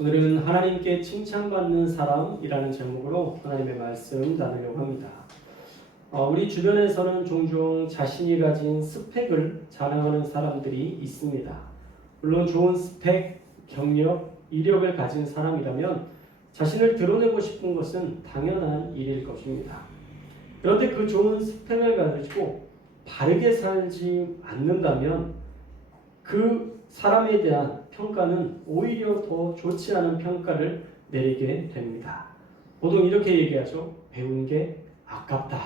오늘은 하나님께 칭찬받는 사람이라는 제목으로 하나님의 말씀 나누려고 합니다. 우리 주변에서는 종종 자신이 가진 스펙을 자랑하는 사람들이 있습니다. 물론 좋은 스펙, 경력, 이력을 가진 사람이라면 자신을 드러내고 싶은 것은 당연한 일일 것입니다. 그런데 그 좋은 스펙을 가지고 바르게 살지 않는다면 그 사람에 대한 평가는 오히려 더 좋지 않은 평가를 내리게 됩니다. 보통 이렇게 얘기하죠. 배운 게 아깝다.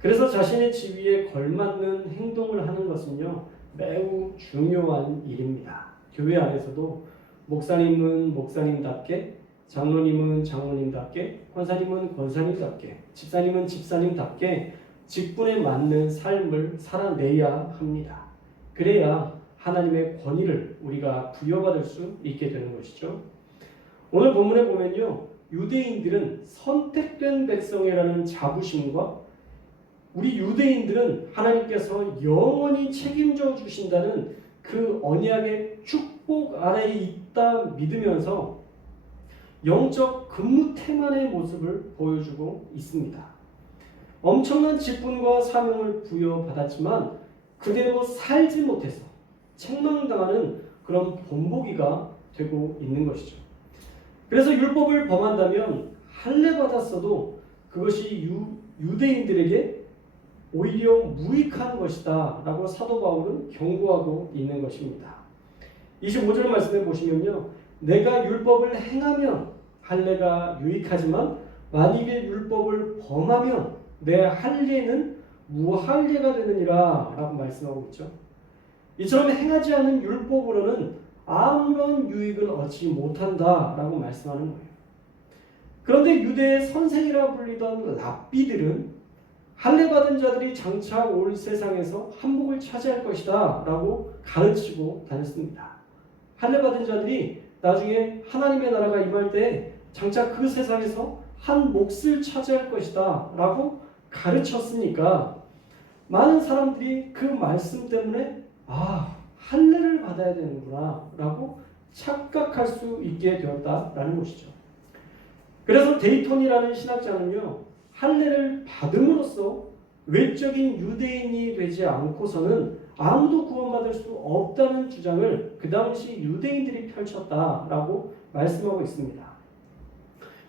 그래서 자신의 지위에 걸맞는 행동을 하는 것은요, 매우 중요한 일입니다. 교회 안에서도 목사님은 목사님답게, 장로님은 장로님답게, 권사님은 권사님답게, 집사님은 집사님답게 직분에 맞는 삶을 살아내야 합니다. 그래야 하나님의 권위를 우리가 부여받을 수 있게 되는 것이죠. 오늘 본문에 보면요, 유대인들은 선택된 백성이라는 자부심과 우리 유대인들은 하나님께서 영원히 책임져 주신다는 그 언약의 축복 아래에 있다 믿으면서 영적 근무태만의 모습을 보여주고 있습니다. 엄청난 직분과 사명을 부여받았지만 그대로 살지 못해서 책망당하는 그런 본보기가 되고 있는 것이죠. 그래서 율법을 범한다면 할례 받았어도 그것이 유대인들에게 오히려 무익한 것이다 라고 사도 바울은 경고하고 있는 것입니다. 25절 말씀에 보시면요, 내가 율법을 행하면 할례가 유익하지만 만일에 율법을 범하면 내 할례는 무할례가 되느니라 라고 말씀하고 있죠. 이처럼 행하지 않은 율법으로는 아무런 유익을 얻지 못한다라고 말씀하는 거예요. 그런데 유대의 선생이라 불리던 랍비들은 할례 받은 자들이 장차 올 세상에서 한복을 차지할 것이다 라고 가르치고 다녔습니다. 할례 받은 자들이 나중에 하나님의 나라가 임할 때 장차 그 세상에서 한 몫을 차지할 것이다 라고 가르쳤으니까 많은 사람들이 그 말씀 때문에 할례를 받아야 되는구나 라고 착각할 수 있게 되었다라는 것이죠. 그래서 데이톤이라는 신학자는요, 할례를 받음으로써 외적인 유대인이 되지 않고서는 아무도 구원받을 수 없다는 주장을 그 당시 유대인들이 펼쳤다라고 말씀하고 있습니다.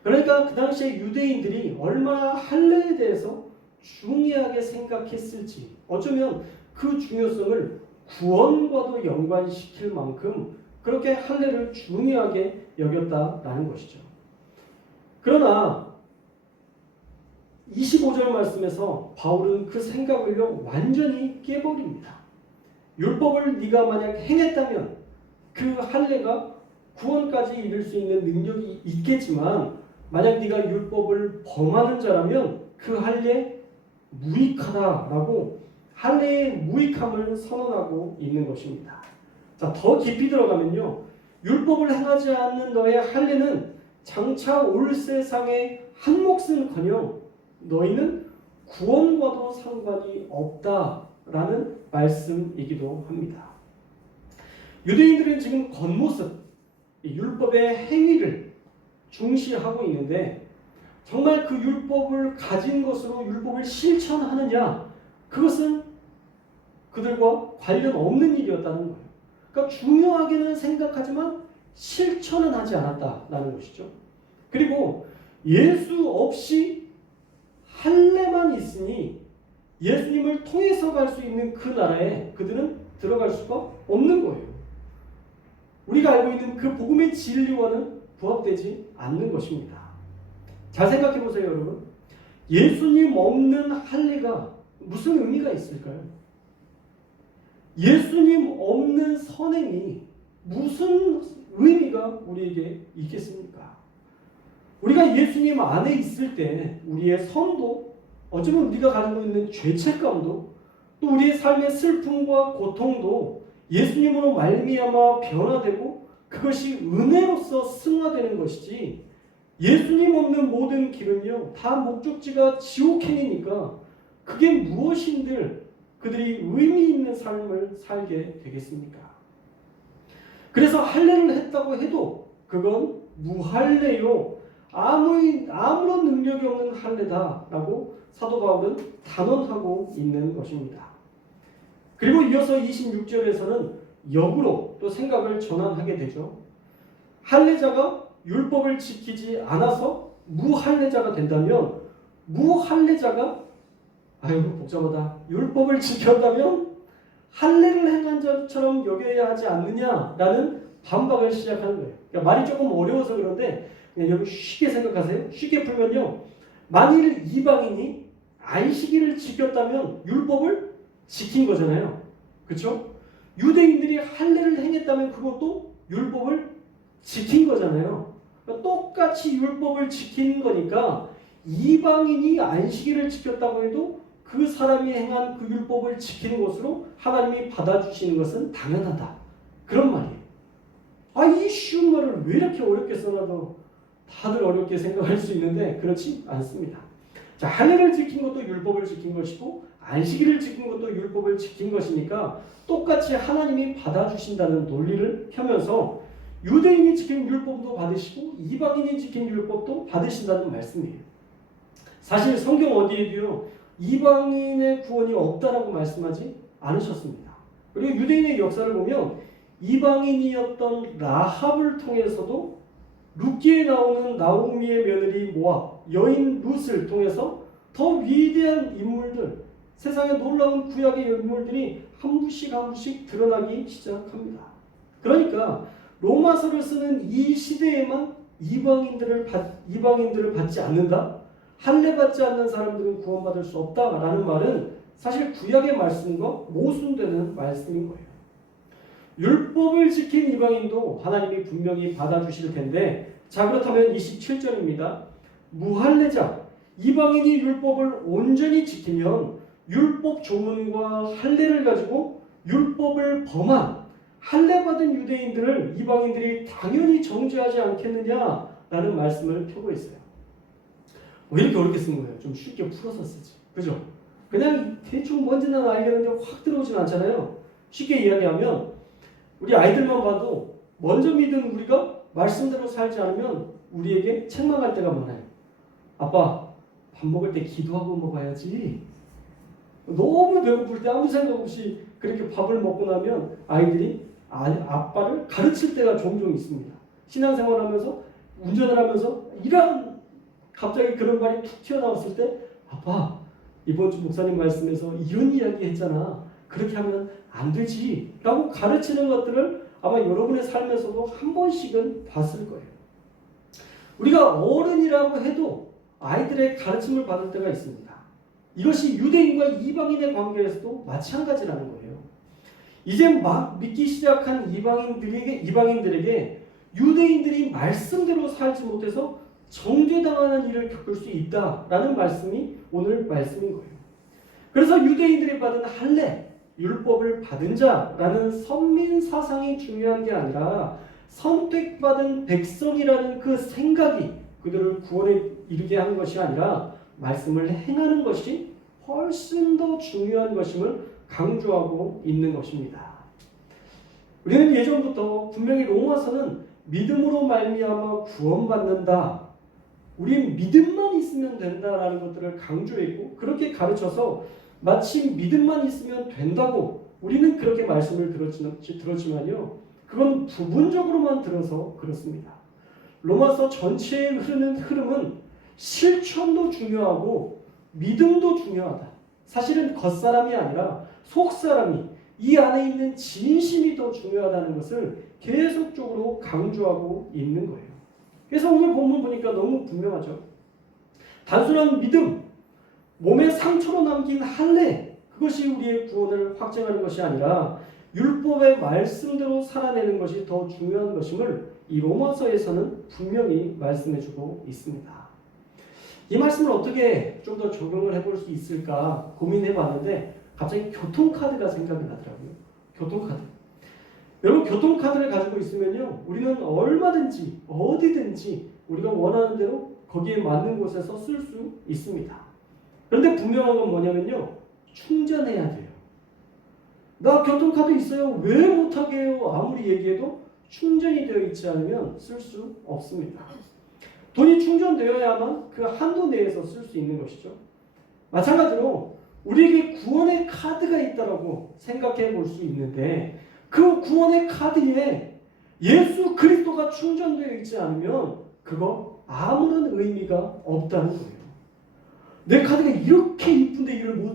그러니까 그 당시에 유대인들이 얼마나 할례에 대해서 중요하게 생각했을지, 어쩌면 그 중요성을 구원과도 연관시킬 만큼 그렇게 할례를 중요하게 여겼다라는 것이죠. 그러나 25절 말씀에서 바울은 그 생각을 완전히 깨버립니다. 율법을 네가 만약 행했다면 그 할례가 구원까지 이룰 수 있는 능력이 있겠지만 만약 네가 율법을 범하는 자라면 그 할례 무익하다라고 할례의 무익함을 선언하고 있는 것입니다. 자, 더 깊이 들어가면요, 율법을 행하지 않는 너의 할례는 장차 올 세상의 한 몫은커녕 너희는 구원과도 상관이 없다라는 말씀이기도 합니다. 유대인들은 지금 겉모습, 율법의 행위를 중시하고 있는데 정말 그 율법을 가진 것으로 율법을 실천하느냐, 그것은 그들과 관련 없는 일이었다는 거예요. 그러니까 중요하게는 생각하지만 실천은 하지 않았다라는 것이죠. 그리고 예수 없이 할례만 있으니 예수님을 통해서 갈 수 있는 그 나라에 그들은 들어갈 수가 없는 거예요. 우리가 알고 있는 그 복음의 진리와는 부합되지 않는 것입니다. 잘 생각해 보세요, 여러분. 예수님 없는 할례가 무슨 의미가 있을까요? 예수님 없는 선행이 무슨 의미가 우리에게 있겠습니까? 우리가 예수님 안에 있을 때 우리의 선도, 어쩌면 우리가 가지고 있는 죄책감도, 또 우리의 삶의 슬픔과 고통도 예수님으로 말미암아 변화되고 그것이 은혜로서 승화되는 것이지, 예수님 없는 모든 길은요 다 목적지가 지옥행이니까 그게 무엇인들 그들이 의미 있는 삶을 살게 되겠습니까? 그래서 할례를 했다고 해도 그건 무할례요. 아무런 능력이 없는 할례다라고 사도 바울은 단언하고 있는 것입니다. 그리고 이어서 26절에서는 역으로 또 생각을 전환하게 되죠. 할례자가 율법을 지키지 않아서 무할례자가 된다면 무할례자가 아이고 복잡하다. 율법을 지켰다면 할례를 행한 자처럼 여겨야 하지 않느냐라는 반박을 시작하는 거예요. 그러니까 말이 조금 어려워서 그런데 그냥 여러분 쉽게 생각하세요. 쉽게 풀면요. 만일 이방인이 안식일을 지켰다면 율법을 지킨 거잖아요. 그렇죠? 유대인들이 할례를 행했다면 그것도 율법을 지킨 거잖아요. 그러니까 똑같이 율법을 지킨 거니까 이방인이 안식일을 지켰다고 해도 그 사람이 행한 그 율법을 지키는 것으로 하나님이 받아주시는 것은 당연하다. 그런 말이에요. 이 쉬운 말을 왜 이렇게 어렵게 써놔도 다들 어렵게 생각할 수 있는데 그렇지 않습니다. 자, 할례를 지킨 것도 율법을 지킨 것이고 안식일을 지킨 것도 율법을 지킨 것이니까 똑같이 하나님이 받아주신다는 논리를 펴면서 유대인이 지킨 율법도 받으시고 이방인이 지킨 율법도 받으신다는 말씀이에요. 사실 성경 어디에도요 이방인의 구원이 없다라고 말씀하지 않으셨습니다. 그리고 유대인의 역사를 보면 이방인이었던 라합을 통해서도 룻기에 나오는 나오미의 며느리 모압, 여인 룻을 통해서 더 위대한 인물들, 세상에 놀라운 구약의 인물들이 한 분씩 드러나기 시작합니다. 그러니까 로마서를 쓰는 이 시대에만 이방인들을 받지 않는다? 할례 받지 않는 사람들은 구원받을 수 없다라는 말은 사실 구약의 말씀과 모순되는 말씀인 거예요. 율법을 지킨 이방인도 하나님이 분명히 받아주실 텐데 자 그렇다면 27절입니다. 무할례자 이방인이 율법을 온전히 지키면 율법 조문과 할례를 가지고 율법을 범한 할례 받은 유대인들을 이방인들이 당연히 정죄하지 않겠느냐라는 말씀을 펴고 있어요. 왜 이렇게 어렵게 쓴 거예요? 좀 쉽게 풀어서 쓰지. 그죠? 그냥 대충 뭔지는 알겠는데 확 들어오진 않잖아요. 쉽게 이야기하면 우리 아이들만 봐도 먼저 믿은 우리가 말씀대로 살지 않으면 우리에게 책망할 때가 많아요. 아빠 밥 먹을 때 기도하고 먹어야지. 너무 배고플 때 아무 생각 없이 그렇게 밥을 먹고 나면 아이들이 아빠를 가르칠 때가 종종 있습니다. 신앙생활하면서 운전을 하면서 이런 갑자기 그런 말이 툭 튀어나왔을 때 아빠 이번 주 목사님 말씀에서 이런 이야기 했잖아. 그렇게 하면 안 되지 라고 가르치는 것들을 아마 여러분의 삶에서도 한 번씩은 봤을 거예요. 우리가 어른이라고 해도 아이들의 가르침을 받을 때가 있습니다. 이것이 유대인과 이방인의 관계에서도 마찬가지라는 거예요. 이제 막 믿기 시작한 이방인들에게 유대인들이 말씀대로 살지 못해서 정죄당하는 일을 겪을 수 있다라는 말씀이 오늘 말씀인 거예요. 그래서 유대인들이 받은 할례, 율법을 받은 자라는 선민 사상이 중요한 게 아니라 선택받은 백성이라는 그 생각이 그들을 구원에 이르게 하는 것이 아니라 말씀을 행하는 것이 훨씬 더 중요한 것임을 강조하고 있는 것입니다. 우리는 예전부터 분명히 로마서는 믿음으로 말미암아 구원받는다. 우린 믿음만 있으면 된다라는 것들을 강조했고 그렇게 가르쳐서 마치 믿음만 있으면 된다고 우리는 그렇게 말씀을 들었지만요. 그건 부분적으로만 들어서 그렇습니다. 로마서 전체에 흐르는 흐름은 실천도 중요하고 믿음도 중요하다. 사실은 겉사람이 아니라 속사람이 이 안에 있는 진심이 더 중요하다는 것을 계속적으로 강조하고 있는 거예요. 그래서 오늘 본문 보니까 너무 분명하죠. 단순한 믿음, 몸에 상처로 남긴 할례, 그것이 우리의 구원을 확증하는 것이 아니라 율법의 말씀대로 살아내는 것이 더 중요한 것임을 이 로마서에서는 분명히 말씀해주고 있습니다. 이 말씀을 어떻게 좀 더 적용을 해볼 수 있을까 고민해봤는데 갑자기 교통카드가 생각이 나더라고요. 교통카드. 여러분 교통카드를 가지고 있으면요 우리는 얼마든지 어디든지 우리가 원하는 대로 거기에 맞는 곳에서 쓸 수 있습니다. 그런데 분명한 건 뭐냐면요 충전해야 돼요. 나 교통카드 있어요. 왜 못하게 해요? 아무리 얘기해도 충전이 되어 있지 않으면 쓸 수 없습니다. 돈이 충전되어야만 그 한도 내에서 쓸 수 있는 것이죠. 마찬가지로 우리에게 구원의 카드가 있다라고 생각해 볼 수 있는데 그 구원의 카드에 예수 그리스도가 충전되어 있지 않으면 그거 아무런 의미가 없다는 거예요. 내 카드가 이렇게 이쁜데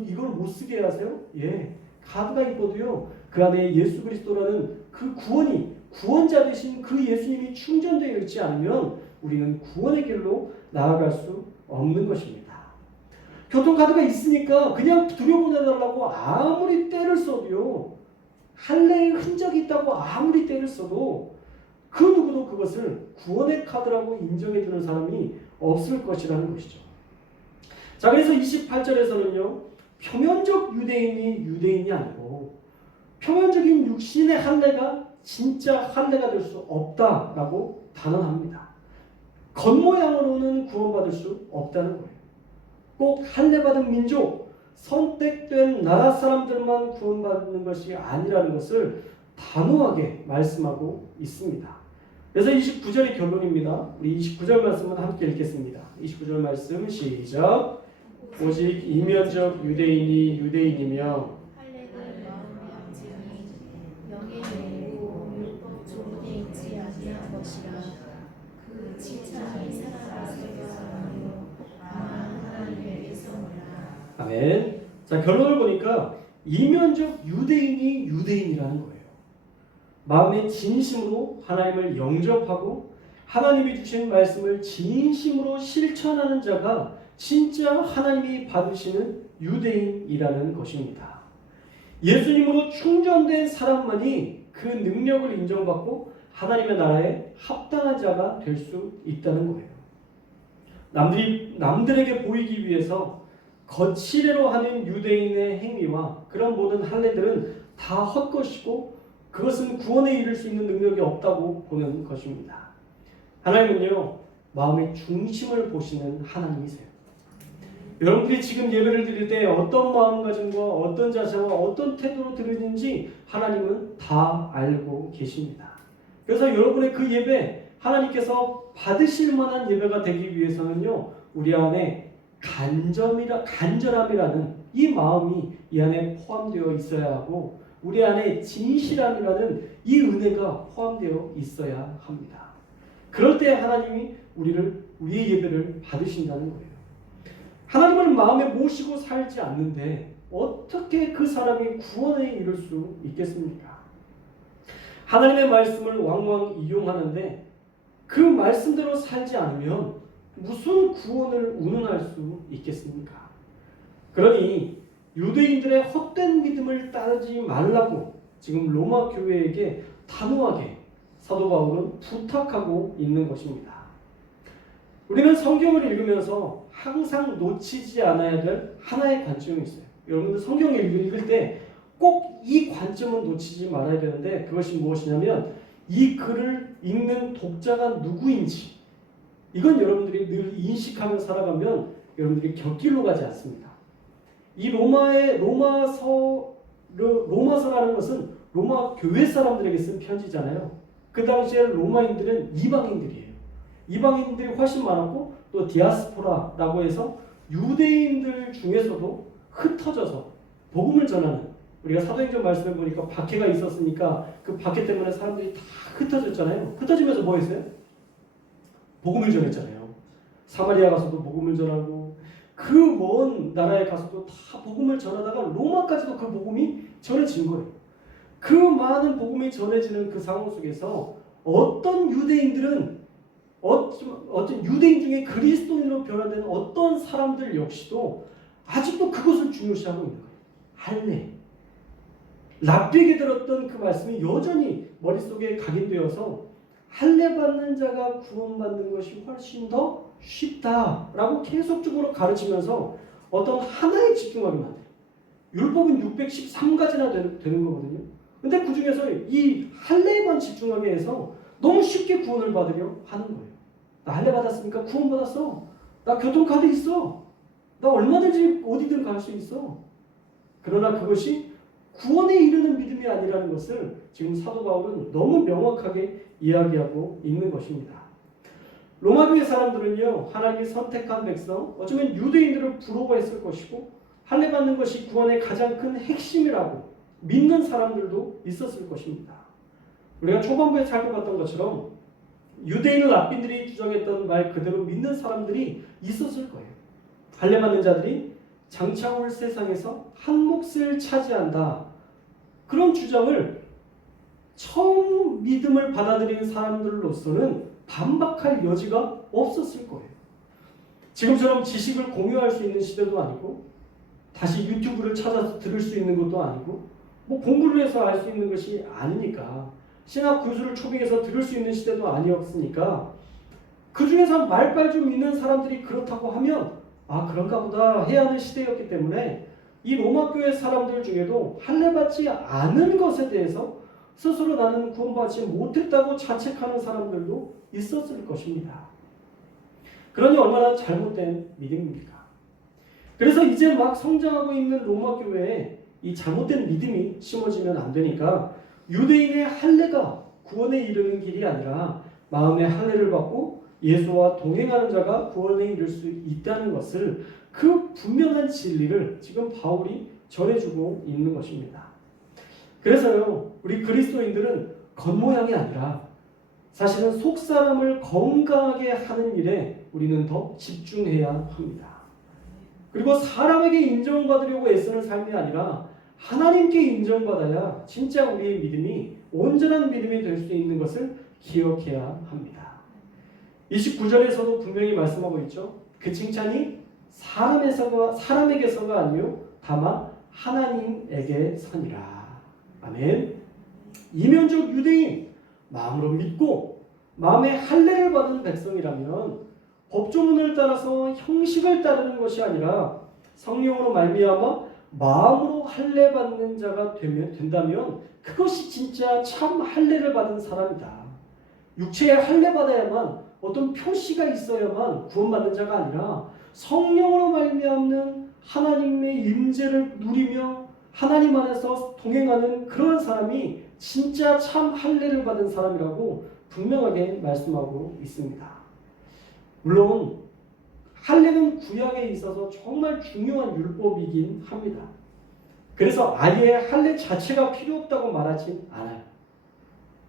이걸 못 쓰게 하세요? 예, 카드가 이뻐도요 그 안에 예수 그리스도라는 그 구원자 되신 그 예수님이 충전되어 있지 않으면 우리는 구원의 길로 나아갈 수 없는 것입니다. 교통카드가 있으니까 그냥 들여보내달라고 아무리 때를 써도요 할례의 흔적이 있다고 아무리 때를 써도 그 누구도 그것을 구원의 카드라고 인정해 주는 사람이 없을 것이라는 것이죠. 자, 그래서 28절에서는요 표면적 유대인이 유대인이 아니고 표면적인 육신의 할례가 진짜 할례가 될 수 없다라고 단언합니다. 겉모양으로는 구원받을 수 없다는 거예요. 꼭 할례받은 민족, 선택된 나라 사람들만 구원받는 것이 아니라는 것을 단호하게 말씀하고 있습니다. 그래서 29절이 결론입니다. 우리 29절 말씀은 함께 읽겠습니다. 29절 말씀 시작. 오직 이면적 유대인이 유대인이며 할례는 마음의 양증이 영의 내고 율법 조문에 있지 아니한 것이라. 그 칭찬이 사람의 사랑으로 다만 하나님에게서니라. 아멘. 자, 결론을 보니까 이면적 유대인이 유대인이라는 거예요. 마음의 진심으로 하나님을 영접하고 하나님이 주신 말씀을 진심으로 실천하는 자가 진짜 하나님이 받으시는 유대인이라는 것입니다. 예수님으로 충전된 사람만이 그 능력을 인정받고 하나님의 나라에 합당한 자가 될 수 있다는 거예요. 남들에게 보이기 위해서 거칠애로 하는 유대인의 행위와 그런 모든 할례들은 다 헛것이고 그것은 구원에 이를 수 있는 능력이 없다고 보는 것입니다. 하나님은요 마음의 중심을 보시는 하나님이세요. 여러분들이 지금 예배를 드릴 때 어떤 마음가짐과 어떤 자세와 어떤 태도로 드리는지 하나님은 다 알고 계십니다. 그래서 여러분의 그 예배 하나님께서 받으실 만한 예배가 되기 위해서는요 우리 안에 간절함이라는 이 마음이 이 안에 포함되어 있어야 하고 우리 안에 진실함이라는 이 은혜가 포함되어 있어야 합니다. 그럴 때 하나님이 우리의 예배를 받으신다는 거예요. 하나님을 마음에 모시고 살지 않는데 어떻게 그 사람이 구원에 이를 수 있겠습니까? 하나님의 말씀을 왕왕 이용하는데 그 말씀대로 살지 않으면 무슨 구원을 운운할 수 있겠습니까? 그러니 유대인들의 헛된 믿음을 따르지 말라고 지금 로마 교회에게 단호하게 사도 바울은 부탁하고 있는 것입니다. 우리는 성경을 읽으면서 항상 놓치지 않아야 될 하나의 관점이 있어요. 여러분들 성경을 읽을 때 꼭 이 관점은 놓치지 말아야 되는데 그것이 무엇이냐면 이 글을 읽는 독자가 누구인지 이건 여러분들이 늘 인식하며 살아가면 여러분들이 곁길로 가지 않습니다. 이 로마서라는 것은 로마 교회 사람들에게 쓴 편지잖아요. 그 당시에 로마인들은 이방인들이에요. 이방인들이 훨씬 많았고 또 디아스포라라고 해서 유대인들 중에서도 흩어져서 복음을 전하는 우리가 사도행전 말씀해 보니까 박해가 있었으니까 그 박해 때문에 사람들이 다 흩어졌잖아요. 흩어지면서 뭐 했어요? 복음을 전했잖아요. 사마리아 가서도 복음을 전하고 그 먼 나라에 가서도 다 복음을 전하다가 로마까지도 그 복음이 전해진 거예요. 그 많은 복음이 전해지는 그 상황 속에서 어떤 유대인들은 어떤 유대인 중에 그리스도인으로 변화된 어떤 사람들 역시도 아직도 그것을 중요시하고 있는 거예요. 할례. 랍비에게 들었던 그 말씀이 여전히 머릿속에 각인되어서 할례 받는 자가 구원받는 것이 훨씬 더 쉽다라고 계속적으로 가르치면서 어떤 하나에 집중하기만 해요. 율법은 613가지나 되는 거거든요. 근데 그 중에서 이 할례에만 집중하게 해서 너무 쉽게 구원을 받으려 하는 거예요. 나 할례 받았으니까 구원 받았어. 나 교통카드 있어. 나 얼마든지 어디든 갈 수 있어. 그러나 그것이 구원에 이르는 믿음이 아니라는 것을 지금 사도 바울은 너무 명확하게 이야기하고 있는 것입니다. 로마교회 사람들은요, 하나님이 선택한 백성, 어쩌면 유대인들을 부러워했을 것이고 할례 받는 것이 구원의 가장 큰 핵심이라고 믿는 사람들도 있었을 것입니다. 우리가 초반부에 살펴봤던 것처럼 유대인은 랍빈들이 주장했던 말 그대로 믿는 사람들이 있었을 거예요. 할례 받는 자들이 장차 올 세상에서 한 몫을 차지한다. 그런 주장을 처음 믿음을 받아들이는 사람들로서는 반박할 여지가 없었을 거예요. 지금처럼 지식을 공유할 수 있는 시대도 아니고 다시 유튜브를 찾아서 들을 수 있는 것도 아니고 뭐 공부를 해서 알 수 있는 것이 아니니까 신학 교수를 초빙해서 들을 수 있는 시대도 아니었으니까 그 중에서 말빨 좀 있는 사람들이 그렇다고 하면 아 그런가 보다 해야 하는 시대였기 때문에 이 로마 교회 사람들 중에도 할례 받지 않은 것에 대해서 스스로 나는 구원받지 못했다고 자책하는 사람들도 있었을 것입니다. 그러니 얼마나 잘못된 믿음입니까? 그래서 이제 막 성장하고 있는 로마 교회에 이 잘못된 믿음이 심어지면 안 되니까 유대인의 할례가 구원에 이르는 길이 아니라 마음의 할례를 받고 예수와 동행하는 자가 구원에 이를 수 있다는 것을 그 분명한 진리를 지금 바울이 전해주고 있는 것입니다. 그래서요, 우리 그리스도인들은 겉모양이 아니라 사실은 속사람을 건강하게 하는 일에 우리는 더 집중해야 합니다. 그리고 사람에게 인정받으려고 애쓰는 삶이 아니라 하나님께 인정받아야 진짜 우리의 믿음이 온전한 믿음이 될 수 있는 것을 기억해야 합니다. 29절에서도 분명히 말씀하고 있죠. 그 칭찬이 사람에게서가 아니요 다만 하나님에게서니라. 아멘. 이면적 유대인 마음으로 믿고 마음의 할례를 받은 백성이라면 법조문을 따라서 형식을 따르는 것이 아니라 성령으로 말미암아 마음으로 할례 받는 자가 된다면 그것이 진짜 참 할례를 받은 사람이다. 육체에 할례 받아야만 어떤 표시가 있어야만 구원받는 자가 아니라 성령으로 말미암는 하나님의 임재를 누리며 하나님 안에서 동행하는 그런 사람이 진짜 참 할례를 받은 사람이라고 분명하게 말씀하고 있습니다. 물론 할례는 구약에 있어서 정말 중요한 율법이긴 합니다. 그래서 아예 할례 자체가 필요 없다고 말하지 않아요.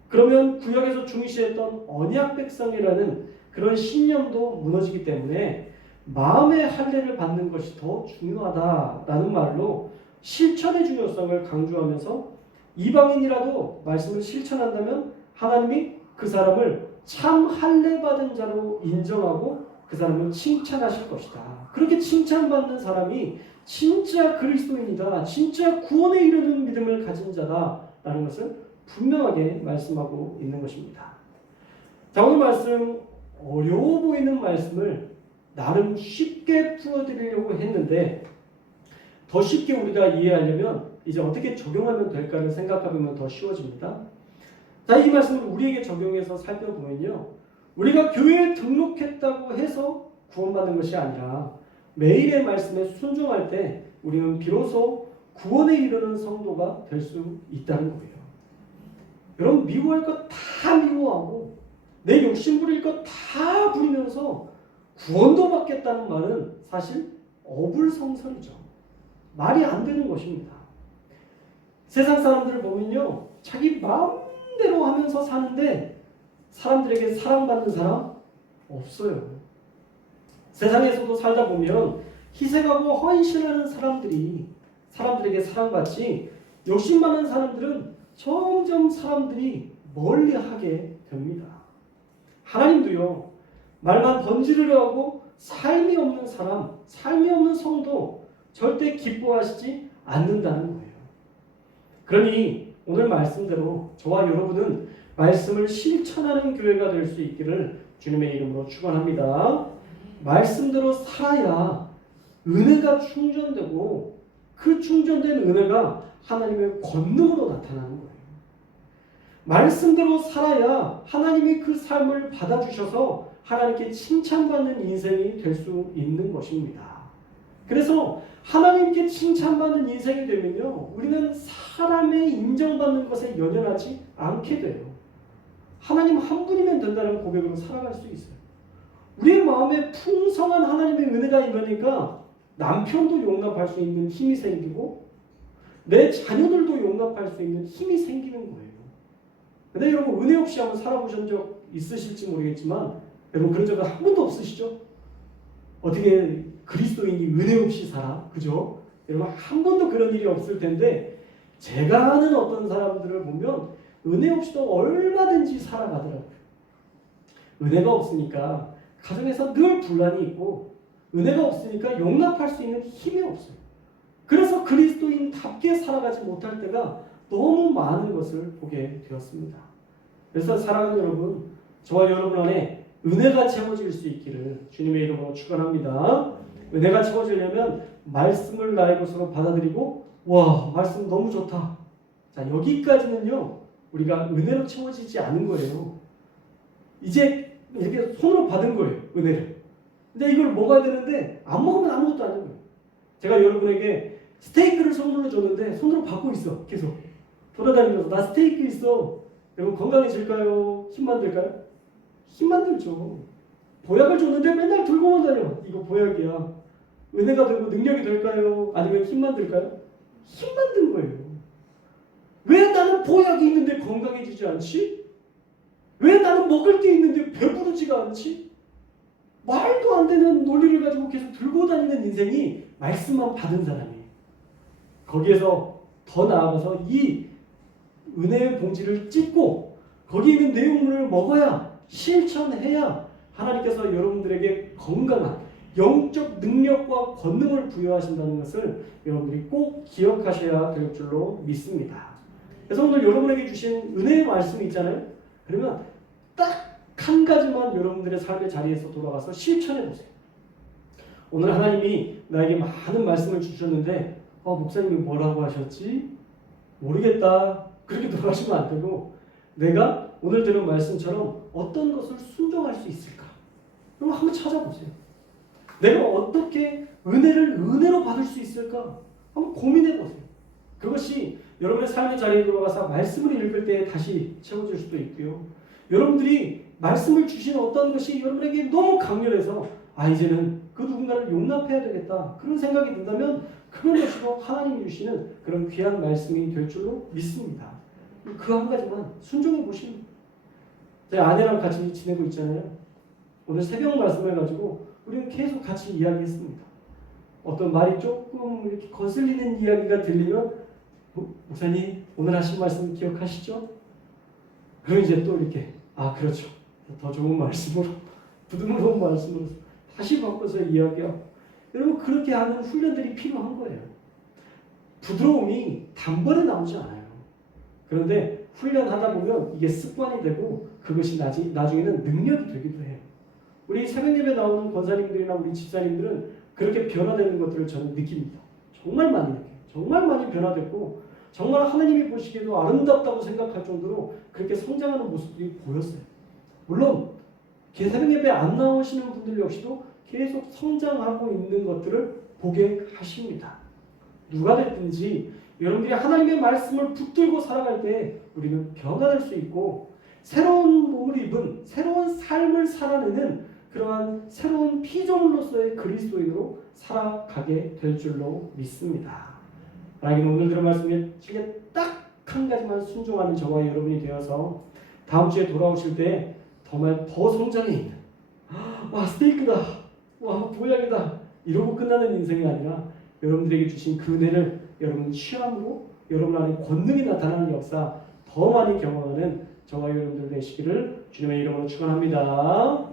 그러면 구약에서 중시했던 언약 백성이라는 그런 신념도 무너지기 때문에 마음의 할례를 받는 것이 더 중요하다라는 말로 실천의 중요성을 강조하면서 이방인이라도 말씀을 실천한다면 하나님이 그 사람을 참 할례 받은 자로 인정하고 그 사람을 칭찬하실 것이다. 그렇게 칭찬받는 사람이 진짜 그리스도인이다. 진짜 구원에 이르는 믿음을 가진 자다라는 것을 분명하게 말씀하고 있는 것입니다. 자, 오늘 말씀 어려워 보이는 말씀을 나름 쉽게 풀어드리려고 했는데 더 쉽게 우리가 이해하려면 이제 어떻게 적용하면 될까를 생각해보면 더 쉬워집니다. 자, 이 말씀을 우리에게 적용해서 살펴보면요, 우리가 교회에 등록했다고 해서 구원받는 것이 아니라 매일의 말씀에 순종할 때 우리는 비로소 구원에 이르는 성도가 될 수 있다는 거예요. 여러분, 미워할 것 다 미워하고 내 욕심 부릴 것 다 부리면서 구원도 받겠다는 말은 사실 어불성설이죠. 말이 안 되는 것입니다. 세상 사람들을 보면요, 자기 마음대로 하면서 사는데 사람들에게 사랑받는 사람 없어요. 세상에서도 살다 보면 희생하고 헌신하는 사람들에게 사랑받지 욕심 많은 사람들은 점점 사람들이 멀리하게 됩니다. 하나님도요, 말만 번지르르 하고 삶이 없는 사람, 삶이 없는 성도 절대 기뻐하시지 않는다는 거예요. 그러니 오늘 말씀대로 저와 여러분은 말씀을 실천하는 교회가 될 수 있기를 주님의 이름으로 축원합니다. 말씀대로 살아야 은혜가 충전되고 그 충전된 은혜가 하나님의 권능으로 나타나는 거예요. 말씀대로 살아야 하나님이 그 삶을 받아주셔서 하나님께 칭찬받는 인생이 될 수 있는 것입니다. 그래서 하나님께 칭찬받는 인생이 되면요, 우리는 사람의 인정받는 것에 연연하지 않게 돼요. 하나님 한 분이면 된다는 고백으로 살아갈 수 있어요. 우리의 마음에 풍성한 하나님의 은혜가 임하니까 남편도 용납할 수 있는 힘이 생기고 내 자녀들도 용납할 수 있는 힘이 생기는 거예요. 근데 여러분, 은혜 없이 한번 살아보신 적 있으실지 모르겠지만 여러분, 그런 적은 한 번도 없으시죠? 어떻게 그리스도인이 은혜 없이 살아? 그죠? 여러분, 한 번도 그런 일이 없을 텐데 제가 아는 어떤 사람들을 보면 은혜 없이도 얼마든지 살아가더라고요. 은혜가 없으니까 가정에서 늘 분란이 있고 은혜가 없으니까 용납할 수 있는 힘이 없어요. 그래서 그리스도인답게 살아가지 못할 때가 너무 많은 것을 보게 되었습니다. 그래서 사랑하는 여러분, 저와 여러분 안에 은혜가 채워질 수 있기를 주님의 이름으로 축원합니다. 은혜가 채워지려면 말씀을 나의 것으로 받아들이고, 와, 말씀 너무 좋다. 자, 여기까지는요, 우리가 은혜로 채워지지 않은 거예요. 이제 이렇게 손으로 받은 거예요, 은혜를. 근데 이걸 먹어야 되는데 안 먹으면 아무것도 아닌 거예요. 제가 여러분에게 스테이크를 선물로 줬는데 손으로 받고 있어, 계속 돌아다니면서. 나 스테이크 있어. 여러분, 건강해질까요? 힘 만들까요? 힘 만들죠. 보약을 줬는데 맨날 들고만 다녀. 이거 보약이야. 은혜가 되고 능력이 될까요? 아니면 힘 만들까요? 힘 만든 거예요. 왜 나는 보약이 있는데 건강해지지 않지? 왜 나는 먹을 게 있는데 배부르지가 않지? 말도 안 되는 논리를 가지고 계속 들고 다니는 인생이 말씀만 받은 사람이에요. 거기에서 더 나아가서 이 은혜의 봉지를 찢고 거기 있는 내용물을 먹어야, 실천해야 하나님께서 여러분들에게 건강한 영적 능력과 권능을 부여하신다는 것을 여러분들이 꼭 기억하셔야 될 줄로 믿습니다. 그래서 오늘 여러분에게 주신 은혜의 말씀이 있잖아요. 그러면 딱 한 가지만 여러분들의 삶의 자리에서 돌아가서 실천해 보세요. 오늘 하나님이 나에게 많은 말씀을 주셨는데 목사님이 뭐라고 하셨지? 모르겠다. 그렇게 돌아가시면 안 되고, 내가 오늘 들은 말씀처럼 어떤 것을 순종할 수 있을까? 그럼 한번 찾아보세요. 내가 어떻게 은혜를 은혜로 받을 수 있을까? 한번 고민해 보세요. 그것이 여러분의 삶의 자리에 들어가서 말씀을 읽을 때 다시 채워질 수도 있고요. 여러분들이 말씀을 주신 어떤 것이 여러분에게 너무 강렬해서 이제는 그 누군가를 용납해야 되겠다, 그런 생각이 든다면 그건 역시도 하나님이 주시는 그런 귀한 말씀이 될 줄로 믿습니다. 그 한 가지만 순종해 보시면, 제 아내랑 같이 지내고 있잖아요. 오늘 새벽 말씀을 가지고 우리는 계속 같이 이야기했습니다. 어떤 말이 조금 이렇게 거슬리는 이야기가 들리면 목사님 오늘 하신 말씀 기억하시죠? 그럼 이제 또 이렇게 그렇죠. 더 좋은 말씀으로, 부드러운 말씀으로 다시 바꿔서 이야기하고, 여러분 그렇게 하는 훈련들이 필요한 거예요. 부드러움이 단번에 나오지 않아요. 그런데 훈련하다 보면 이게 습관이 되고 그것이 나중에는 능력이 되기도 해요. 우리 새벽 예배 나오는 권사님들이나 우리 집사님들은 그렇게 변화되는 것들을 저는 느낍니다. 정말 많이 느껴요. 정말 많이 변화됐고 정말 하나님이 보시기에도 아름답다고 생각할 정도로 그렇게 성장하는 모습들이 보였어요. 물론 새벽 예배 안 나오시는 분들 역시도 계속 성장하고 있는 것들을 보게 하십니다. 누가 됐든지 여러분들이 하나님의 말씀을 붙들고 살아갈 때 우리는 변화될 수 있고 새로운 몸을 입은 새로운 삶을 살아내는 그러한 새로운 피조물로서의 그리스도인으로 살아가게 될 줄로 믿습니다. 만약에 오늘 들은 말씀에 딱 한 가지만 순종하는 저와 여러분이 되어서 다음 주에 돌아오실 때 정말 더 성장해 있는, 스테이크다, 보약이다, 이러고 끝나는 인생이 아니라 여러분들에게 주신 그 은혜를 여러분 취함으로 여러분 안에 권능이 나타나는 역사 더 많이 경험하는 저와 여러분들 되시기를 주님의 이름으로 축원합니다.